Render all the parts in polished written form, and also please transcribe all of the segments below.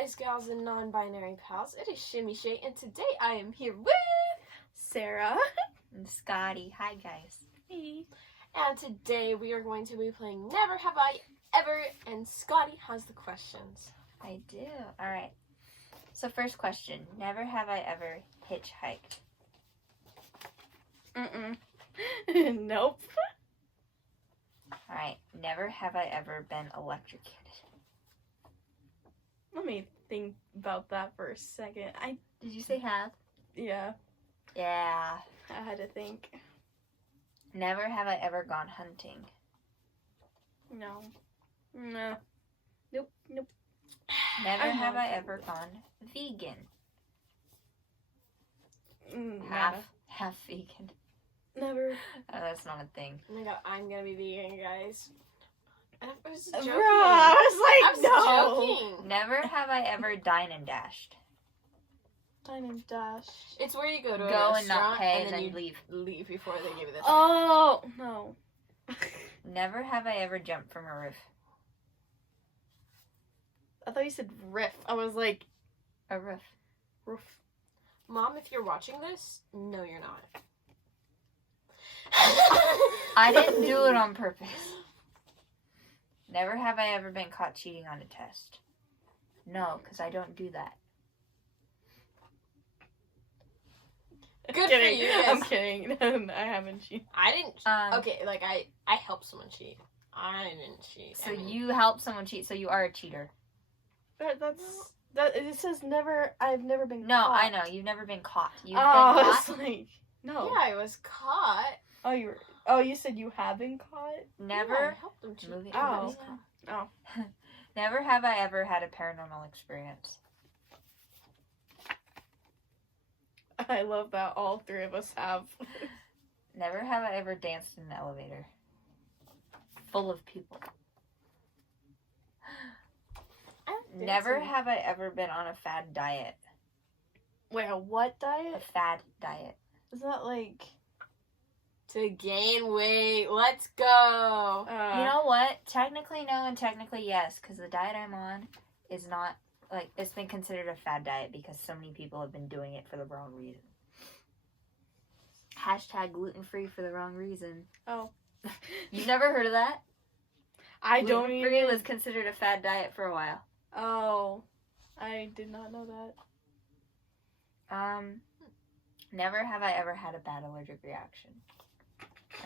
guys, gals, and non-binary pals. It is Shimmy Shay, and today I am here with Sarah and Scotty. Hi, guys. Hey. And today we are going to be playing Never Have I Ever, and Scotty has the questions. I do. All right. So first question. Never have I ever hitchhiked. Nope. All right. Never have I ever been electrocuted. Let me think about that for a second. Did you say have? Yeah, Yeah. I had to think. Never have I ever gone hunting. No. Nope. Never I have I have. ever gone vegan. Nada. Half vegan. Never. Oh, that's not a thing. Oh my god, I'm gonna be vegan, guys. I was joking. Bruh, I was like, no. Joking. Never have I ever dined and dashed. Dine and dash. It's where you go to a Go restaurant and not pay and then then you leave before they give you the check. Oh, no. Never have I ever jumped from a roof. I thought you said riff. I was like, A roof. roof. Mom, if you're watching this, no, you're not. I didn't do it on purpose. Never have I ever been caught cheating on a test. No, because I don't do that. Good Kidding. for you guys. I'm kidding. I haven't cheated. I didn't. Um, Okay, like I helped someone cheat. I didn't cheat. So I mean, you help someone cheat, so you are a cheater. It says never. I've never been. No, caught. I know. You've never been caught. You've been Oh, caught. it's like no. Yeah, I was caught. Oh, you were. Oh, you said you have been caught. Yeah, Never. I helped them cheat. Moving. Oh. everybody's caught. Oh. Never have I ever had a paranormal experience. I love that all three of us have. Never have I ever danced in an elevator full of people. Never have I ever been on a fad diet. Wait, a what A diet? fad diet. Is that like? To gain weight. Let's go. You know what? Technically no and technically yes, because the diet I'm on is not, like, it's been considered a fad diet because so many people have been doing it for the wrong reason. Hashtag gluten-free for the wrong reason. Oh. You've never heard of that? I don't Gluten-free even. was considered a fad diet for a while. Oh, I did not know that. Never have I ever had a bad allergic reaction.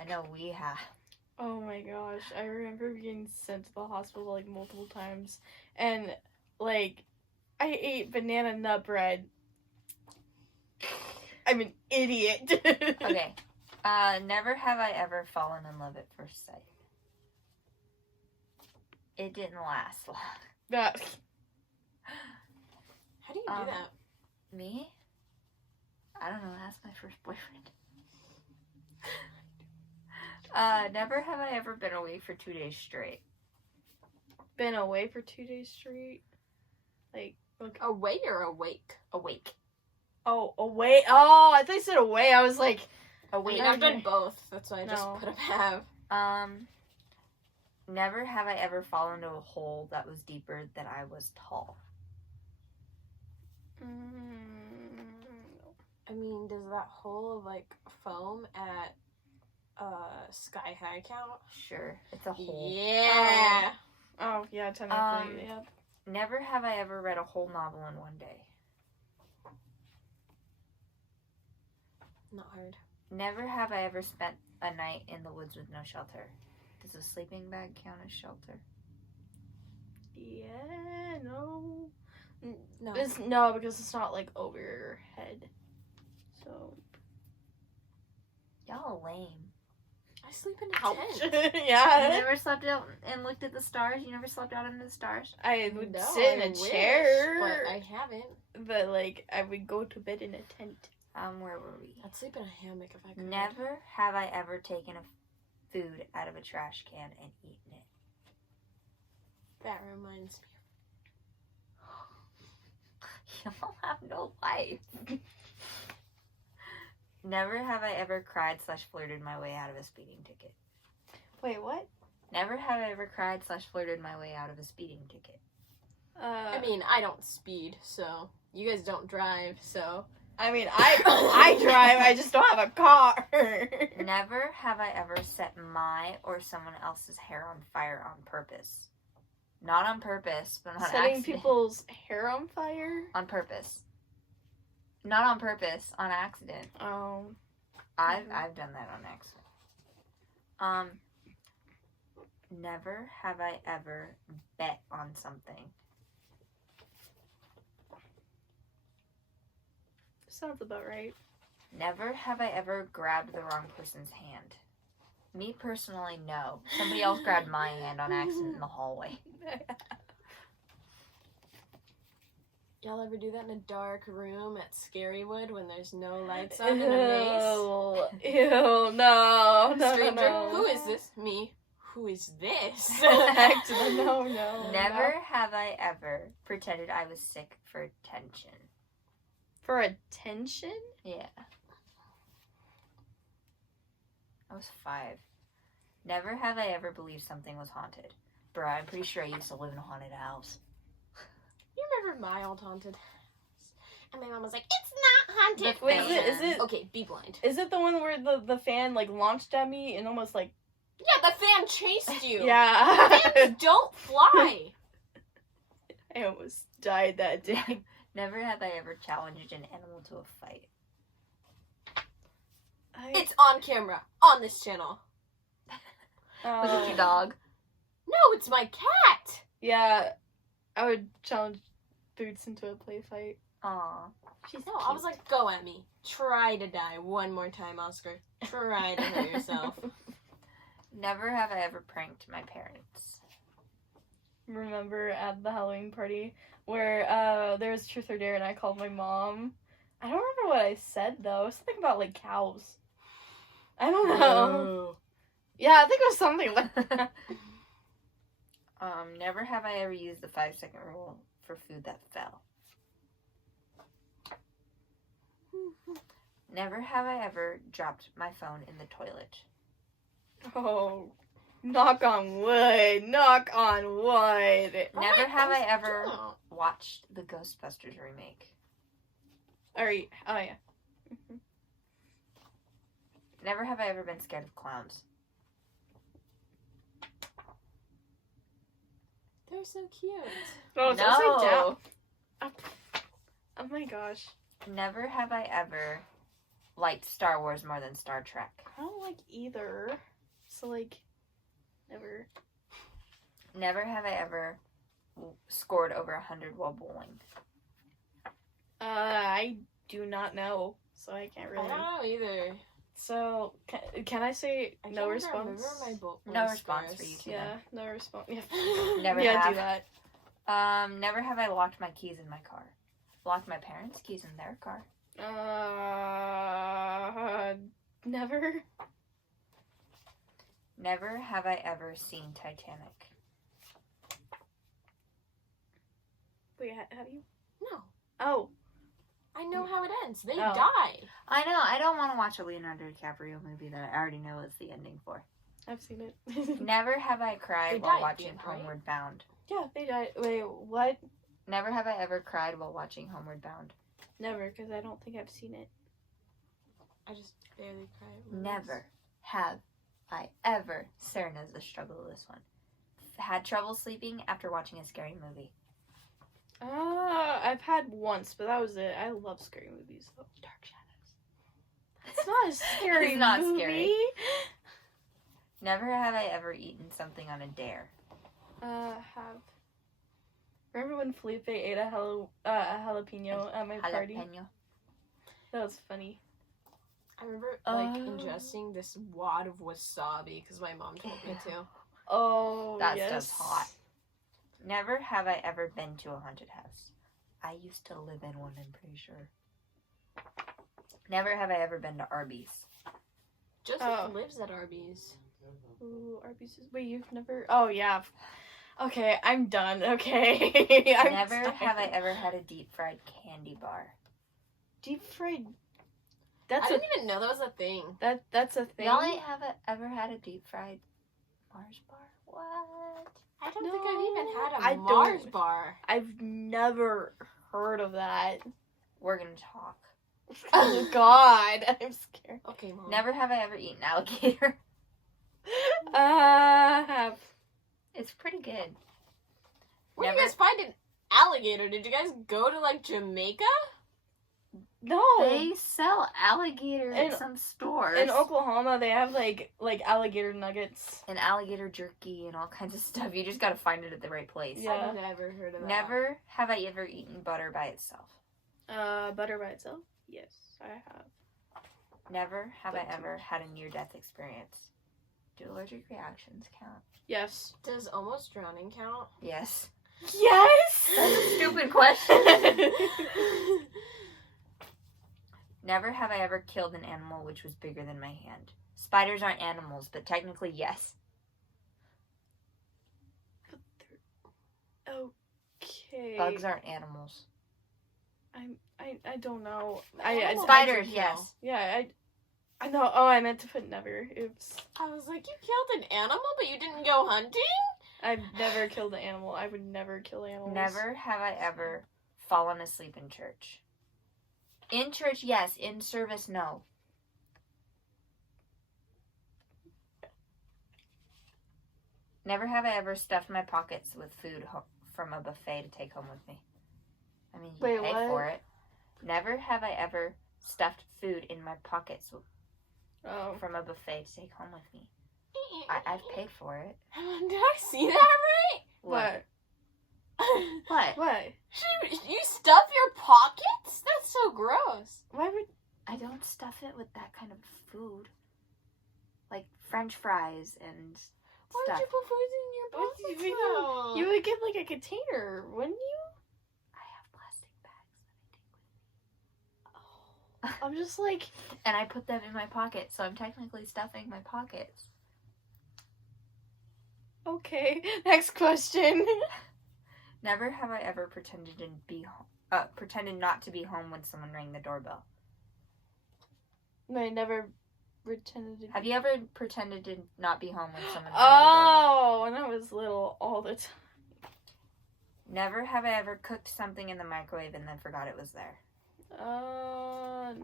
I know we have. Oh my gosh, I remember being sent to the hospital like multiple times, and like, I ate banana nut bread. I'm an idiot. Okay. Never have I ever fallen in love at first sight. It didn't last long. That. How do you do that? Me? I don't know. Ask my first boyfriend. Never have I ever been away for 2 days straight. Been away for 2 days straight. Like, okay. Away or awake? Awake. Oh, away. Oh, I thought you said away. I was like, I Awake. mean, I've done both. That's why I just No. put a have. Never have I ever fallen into a hole that was deeper than I was tall. I mean, does that hole of like foam at Sky High count? Sure. It's a hole. Yeah. oh yeah, technically, yeah. Never have I ever read a whole novel in one day. Not hard. Never have I ever spent a night in the woods with no shelter. Does a sleeping bag count as shelter? Yeah, no. No. No, because it's not like over your head. So. Y'all are lame. I sleep in a tent. You Yeah. never slept out and looked at the stars? You never slept out under the stars? I would No, sit in I a wish, chair. but I haven't. But like, I would go to bed in a tent. Where were we? I'd sleep in a hammock if I could. Never have I ever taken a food out of a trash can and eaten it. That reminds me. Y'all have no life. Never have I ever cried/flirted my way out of a speeding ticket. Wait, what? Never have I ever cried/flirted my way out of a speeding ticket. I mean, I don't speed, so you guys don't drive, so. I mean, I drive, I just don't have a car. Never have I ever set my or someone else's hair on fire on purpose. Not on purpose, but on Setting accident. people's hair on fire? On purpose. Not on purpose, on accident. Oh. I've done that on accident. Never have I ever bet on something. Sounds about right. Never have I ever grabbed the wrong person's hand. Me personally, no. Somebody else grabbed my hand on accident in the hallway. Y'all ever do that in a dark room at Scarywood when there's no lights on and a maze? Ew, no, Stranger, no. who is this? Me. Who is this? Actually, no. Never have I ever pretended I was sick for attention. For attention? Yeah. I was 5. Never have I ever believed something was haunted. Bruh, I'm pretty sure I used to live in a haunted house. You remember my old haunted house? And my mom was like, it's not haunted. Wait, is it- Okay, be blind. Is it the one where the fan, like, launched at me and almost, like... Yeah, the fan chased you. Yeah. Fans don't fly. I almost died that day. Never have I ever challenged an animal to a fight. It's on camera, on this channel. Was it your dog? No, it's my cat. Yeah, I would challenge Boots into a play fight. Aw. She's No, I was like, go at me. Try to die one more time, Oscar. Try to hurt yourself. Never have I ever pranked my parents. Remember at the Halloween party where there was truth or dare and I called my mom. I don't remember what I said though. It was something about like cows. I don't know. Yeah, I think it was something like that. Never have I ever used the 5-second rule for food that fell. Never have I ever dropped my phone in the toilet. Oh, knock on wood. Knock on wood. Never have I ever watched the Ghostbusters remake. Alright. Oh yeah. Never have I ever been scared of clowns. They're so cute. Oh, it's No. upside down. Oh my gosh. Never have I ever liked Star Wars more than Star Trek. I don't like either. So like, never. Never have I ever scored over 100 while bowling. I do not know, so I can't I really. don't know either. So can I say I no can't response? remember my No response for you two. Yeah, no response. Yeah. Never yeah, have. do that. Never have I locked my keys in my car. Locked my parents' keys in their car. Never. Never have I ever seen Titanic. Wait, have you? No. Oh. I know how it ends. They Oh. die. I know, I don't want to watch a Leonardo DiCaprio movie that I already know is the ending for. I've seen it. Never have I They cried while died, watching right? Homeward Bound. Yeah, they died. Wait, what? Never have I ever cried while watching Homeward Bound. Never, because I don't think I've seen it. I just barely cried. once. Never have I ever, Sarah knows the struggle of this one, had trouble sleeping after watching a scary movie. I've had once, but that was it. I love scary movies. Oh, Dark Shadows. It's not a scary It's not movie. scary. Never have I ever eaten something on a dare. Have. Remember when Felipe ate a jalapeno at my party? Jalapeno. That was funny. I remember ingesting this wad of wasabi because my mom told me to. Oh, That yes. stuff's hot. Never have I ever been to a haunted house. I used to live in one, I'm pretty sure. Never have I ever been to Arby's. Joseph lives at Arby's. Ooh, Arby's. Wait, you've never? Oh yeah. Okay, I'm done. Okay. Never have I ever had a deep fried candy bar. deep fried. I That's didn't even know that was a thing. that's a thing. Y'all ain't ever had a deep fried Mars bar? What? I don't think I've even had a I Mars don't. bar. I've never heard of that. We're gonna talk. Oh God, I'm scared. Okay, Mom. Never have I ever eaten alligator. Have. It's pretty good. Where did Never- you guys find an alligator? Did you guys go to, like, Jamaica? No. They sell alligator In- at some stores. In Oklahoma, they have like alligator nuggets. And alligator jerky and all kinds of stuff. You just gotta find it at the right place. Yeah. I've never heard of that. Never have I ever eaten butter by itself. Butter by itself? Yes, I have. Never have I Don't ever had a near-death experience. Do allergic reactions count? Yes. Does almost drowning count? Yes. Yes. That's a stupid question. Never have I ever killed an animal which was bigger than my hand. Spiders aren't animals, but technically, yes. Okay. Bugs aren't animals. I don't know. Animal Spiders, bugs, yes. Yeah, I know. Oh, I meant to put never. Oops. I was like, you killed an animal, but you didn't go hunting? I've never killed an animal. I would never kill animals. Never have I ever fallen asleep in church. In church, yes. In service, no. Never have I ever stuffed my pockets with food from a buffet to take home with me. I mean, you Wait, pay what? for it. Never have I ever stuffed food in my pockets Oh. from a buffet to take home with me. I've paid for it. Did I see that right? What? What? What? You stuff your pockets? That's so gross. Why would? I don't stuff it with that kind of food. Like French fries and Why would stuff. you put food in your What do pockets? you- though? You would get like a container, wouldn't you? I have plastic bags I'm just like. and I put them in my pocket, so I'm technically stuffing my pockets. Okay. Next question. Never have I ever pretended pretended not to be home when someone rang the doorbell. I never pretended to. Have you ever pretended to not be home when someone rang Oh, when I was little, all the time. the doorbell? Never have I ever cooked something in the microwave and then forgot it was there. No.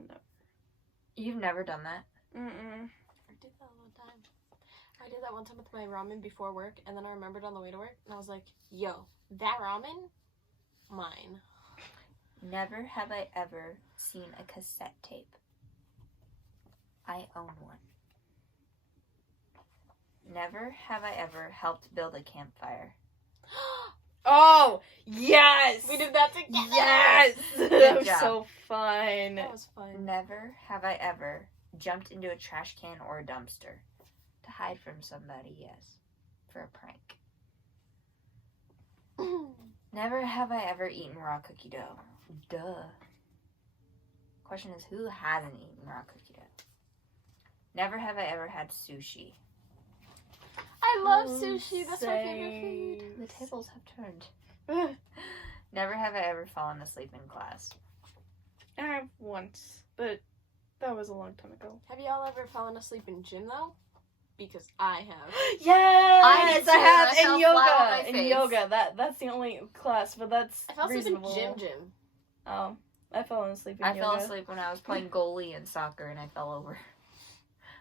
You've never done that? Mm-mm. I did that one time. I did that one time with my ramen before work, and then I remembered on the way to work, and I was like, yo, that ramen? Mine. Never have I ever seen a cassette tape. I own one. Never have I ever helped build a campfire. Oh, yes! We did that together! Yes! That was job. so fun. That was fun. Never have I ever jumped into a trash can or a dumpster. To hide from somebody, yes. For a prank. Never have I ever eaten raw cookie dough. Duh. Question is, who hasn't eaten raw cookie dough? Never have I ever had sushi. I love sushi. That's my favorite food. The tables have turned. Ugh. Never have I ever fallen asleep in class. I have once, but that was a long time ago. Have y'all ever fallen asleep in gym, though? Because I have. Yes, I did too. I have I fell in flat on my yoga. In face. yoga, that's the only class, but that's I fell asleep reasonable. in gym. Oh, I fell asleep in I yoga. fell asleep when I was playing goalie in soccer and I fell over.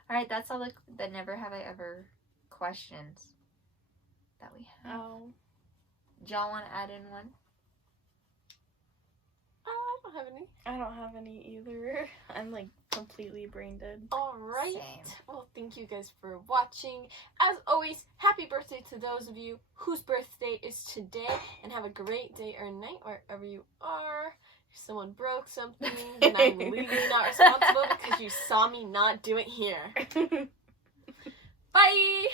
Alright, that's all the never have I ever questions that we have. Oh. Do y'all want to add in one? I don't have any. I don't have any either. I'm like completely brain dead. Alright. Same. Well, thank you guys for watching. As always, happy birthday to those of you whose birthday is today. And have a great day or night wherever you are. If someone broke something, then I'm legally not responsible because you saw me not do it here. Bye!